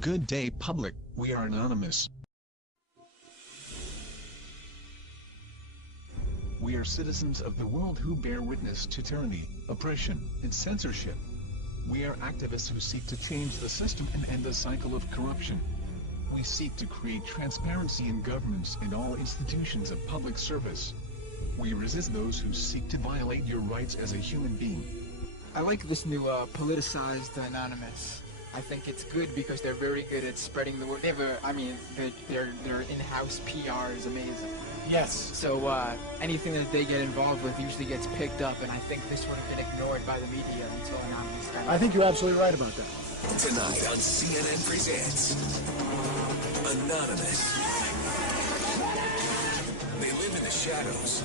Good day, public. We are anonymous. We are citizens of the world who bear witness to tyranny, oppression, and censorship. We are activists who seek to change the system and end the cycle of corruption. We seek to create transparency in governments and all institutions of public service. We resist those who seek to violate your rights as a human being. I like this new politicized Anonymous. I think it's good because they're very good at spreading the word. They have their in-house PR is amazing. Yes. So anything that they get involved with usually gets picked up, and I think this would have been ignored by the media until Anonymous started. I think you're absolutely right about that. Tonight on CNN Presents Anonymous. They live in the shadows.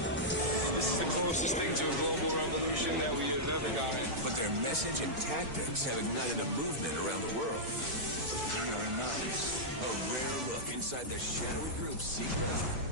This is the closest thing to a global revolution that we have ever gotten. But their message and tactics have ignited a movement around the world. They're anonymous. A rare look inside the shadowy group's secret life.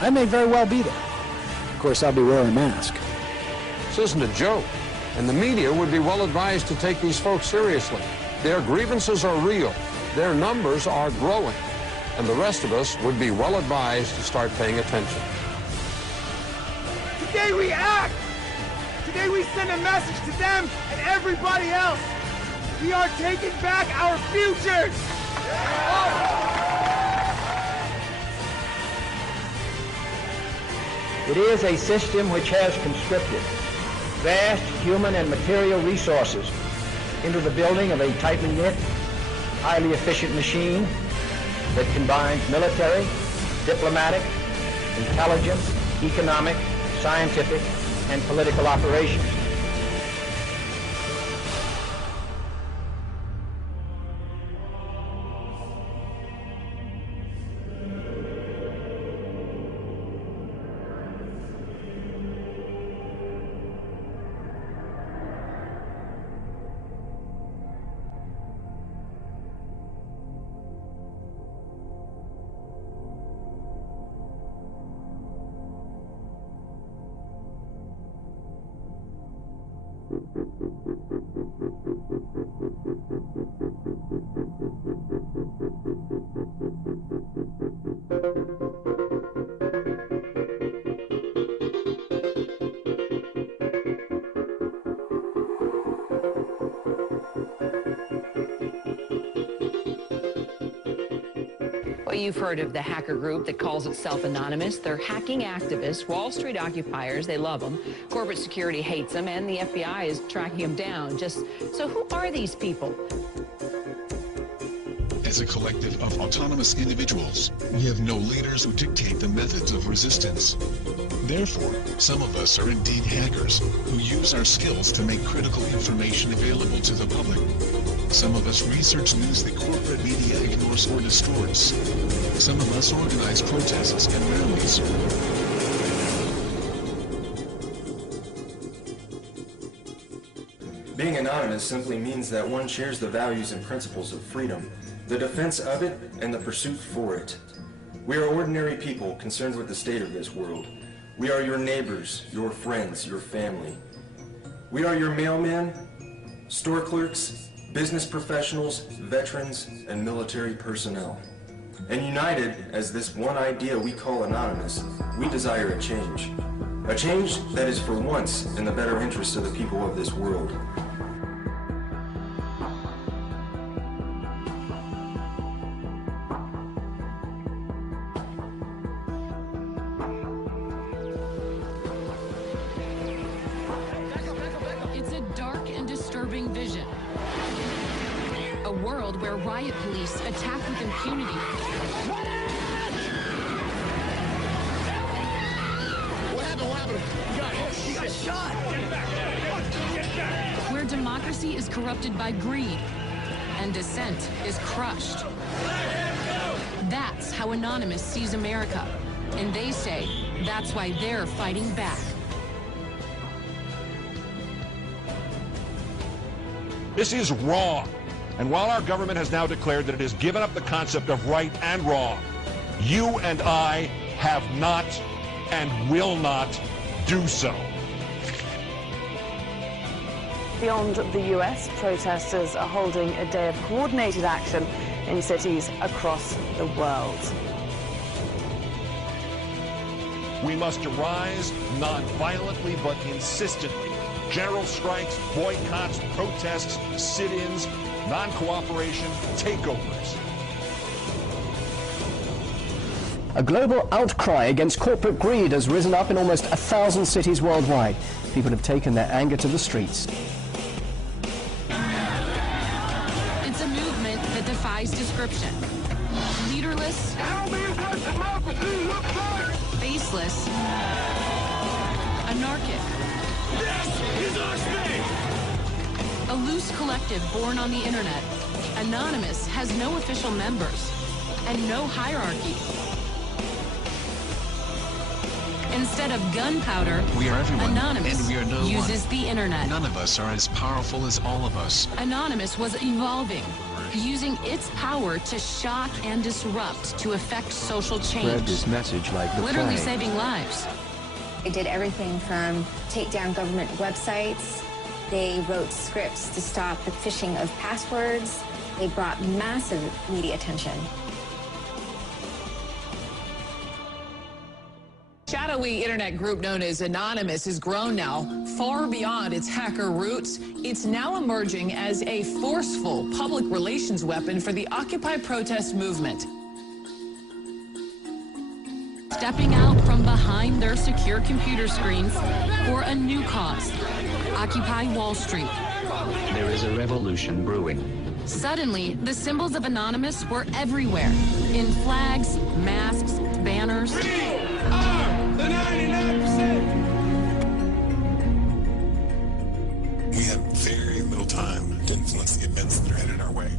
I may very well be there. Of course, I'll be wearing a mask. This isn't a joke, and the media would be well advised to take these folks seriously. Their grievances are real, their numbers are growing, and the rest of us would be well advised to start paying attention. Today we act! Today we send a message to them and everybody else! We are taking back our futures! It is a system which has conscripted vast human and material resources into the building of a tightly knit, highly efficient machine that combines military, diplomatic, intelligence, economic, scientific, and political operations. Well, you've heard of the hacker group that calls itself Anonymous. They're hacking activists, Wall Street occupiers. They love them. Corporate security hates them, and the FBI is tracking them down. So who are these people? As a collective of autonomous individuals, we have no leaders who dictate the methods of resistance. Therefore, some of us are indeed hackers, who use our skills to make critical information available to the public. Some of us research news that corporate media ignores or distorts. Some of us organize protests and rallies. Being anonymous simply means that one shares the values and principles of freedom, the defense of it, and the pursuit for it. We are ordinary people concerned with the state of this world. We are your neighbors, your friends, your family. We are your mailmen, store clerks, business professionals, veterans, and military personnel. And united as this one idea we call Anonymous, we desire a change. A change that is for once in the better interest of the people of this world. It's a dark and disturbing vision. A world where riot police attack with impunity. Where democracy is corrupted by greed and dissent is crushed. That's how Anonymous sees America. And they say that's why they're fighting back. This is wrong. And while our government has now declared that it has given up the concept of right and wrong, you and I have not and will not do so. Beyond the US, protesters are holding a day of coordinated action in cities across the world. We must arise non-violently but insistently. General strikes, boycotts, protests, sit-ins, non-cooperation, takeovers. A global outcry against corporate greed has risen up in almost 1,000 cities worldwide. People have taken their anger to the streets. It's a movement that defies description. Leaderless, faceless, anarchic. This is our space! A loose collective born on the internet, Anonymous has no official members and no hierarchy. Instead of gunpowder, We are everyone, Anonymous and we are no uses one. the internet. None of us are as powerful as all of us. Anonymous was evolving, using its power to shock and disrupt to affect social change. Spread this message like the Literally plague. saving lives. They did everything from take down government websites. They wrote scripts to stop the phishing of passwords. They brought massive media attention. Shadowy internet group known as Anonymous has grown now far beyond its hacker roots. It's now emerging as a forceful public relations weapon for the Occupy protest movement. Stepping out from behind their secure computer screens for a new cause, Occupy Wall Street. There is a revolution brewing. Suddenly, the symbols of Anonymous were everywhere, in flags, masks, banners. The 99%! We have very little time to influence the events that are headed our way.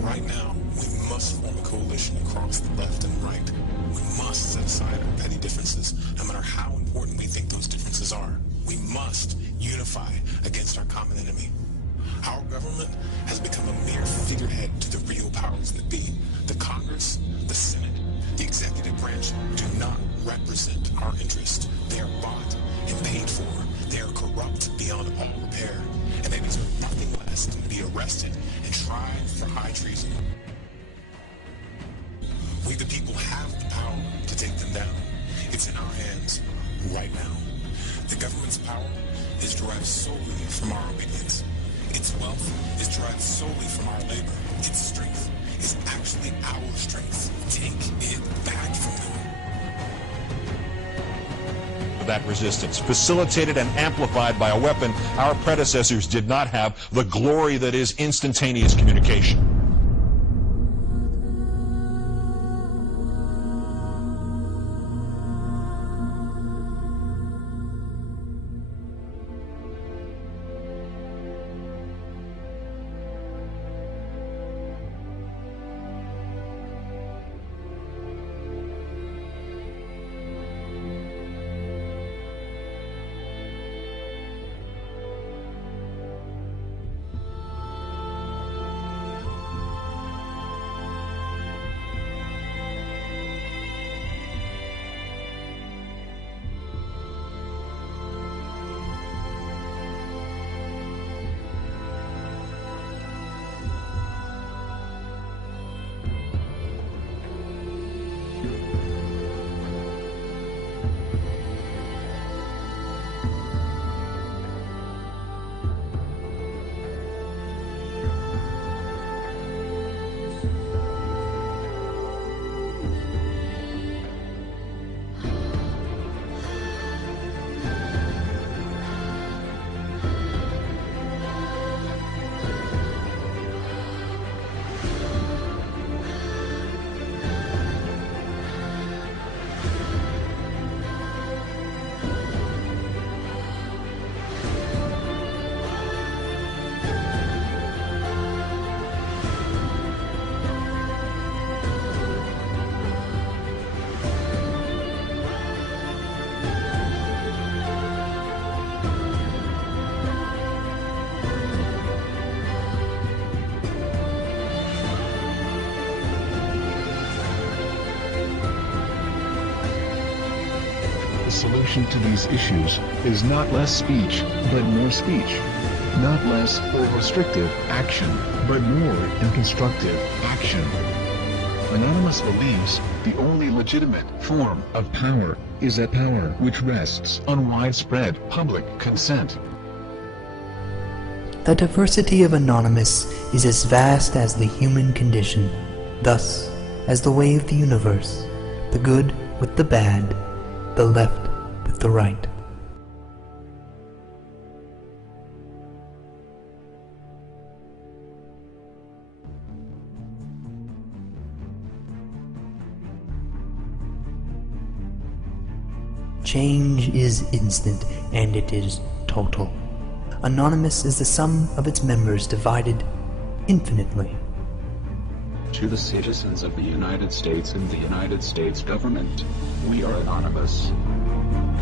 Right now, we must form a coalition across the left and right. We must set aside our petty differences, no matter how important we think those differences are. We must unify against our common enemy. Our government has become a mere figurehead to the real powers that be. The Congress, the Senate, the executive branch do not represent our interest. They are bought and paid for. They are corrupt beyond all repair, and they deserve nothing less than to be arrested and tried for high treason. We the people have the power to take them down. It's in our hands right now. The government's power is derived solely from our obedience. Its wealth is derived solely from our labor. Its strength is actually our strength. Take it back from them. That resistance, facilitated and amplified by a weapon our predecessors did not have, the glory that is instantaneous communication. solution to these issues is not less speech, but more speech. Not less or restrictive action, but more and constructive action. Anonymous believes the only legitimate form of power is a power which rests on widespread public consent. The diversity of Anonymous is as vast as the human condition, thus, as the way of the universe, the good with the bad, the left with the right. Change is instant, and it is total. Anonymous is the sum of its members divided infinitely. To the citizens of the United States and the United States government, we are anonymous.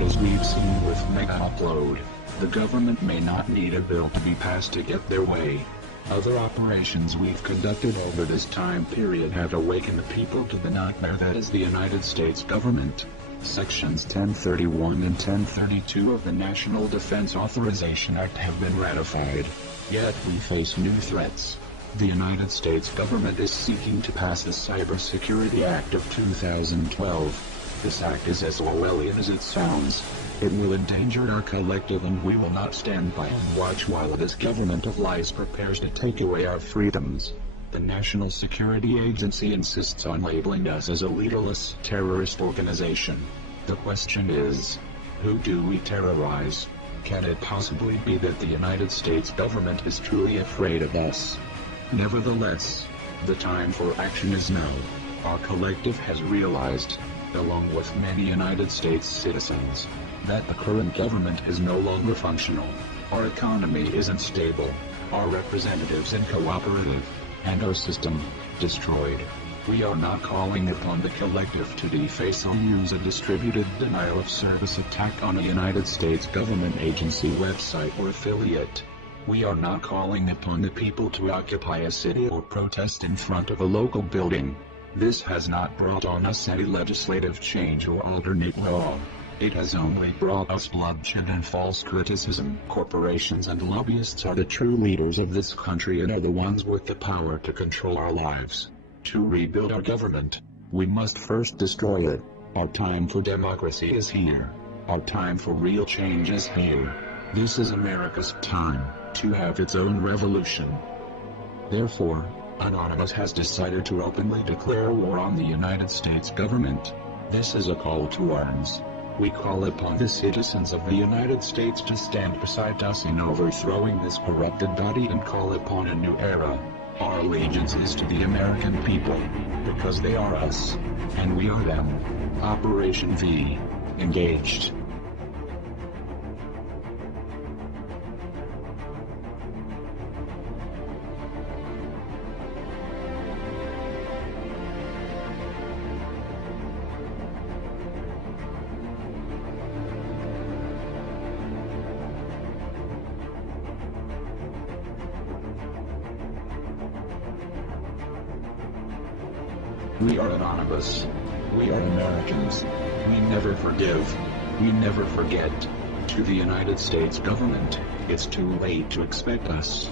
As we've seen with Mega Upload, the government may not need a bill to be passed to get their way. Other operations we've conducted over this time period have awakened the people to the nightmare that is the United States government. Sections 1031 and 1032 of the National Defense Authorization Act have been ratified. Yet we face new threats. The United States government is seeking to pass the Cybersecurity Act of 2012. This act is as Orwellian as it sounds. It will endanger our collective, and we will not stand by and watch while this government of lies prepares to take away our freedoms. The National Security Agency insists on labeling us as a leaderless terrorist organization. The question is, who do we terrorize? Can it possibly be that the United States government is truly afraid of us? Nevertheless, the time for action is now. Our collective has realized, along with many United States citizens, that the current government is no longer functional. Our economy isn't stable, our representatives uncooperative, and our system destroyed. We are not calling upon the collective to deface or use a distributed denial of service attack on a United States government agency, website, or affiliate. We are not calling upon the people to occupy a city or protest in front of a local building. This has not brought on us any legislative change or alternate law. It has only brought us bloodshed and false criticism. Corporations and lobbyists are the true leaders of this country and are the ones with the power to control our lives. To rebuild our government, we must first destroy it. Our time for democracy is here. Our time for real change is here. This is America's time to have its own revolution. Therefore, Anonymous has decided to openly declare war on the United States government. This is a call to arms. We call upon the citizens of the United States to stand beside us in overthrowing this corrupted body and call upon a new era. Our allegiance is to the American people, because they are us, and we are them. Operation V. Engaged. We are anonymous. We are Americans. We never forgive. We never forget. To the United States government, it's too late to expect us.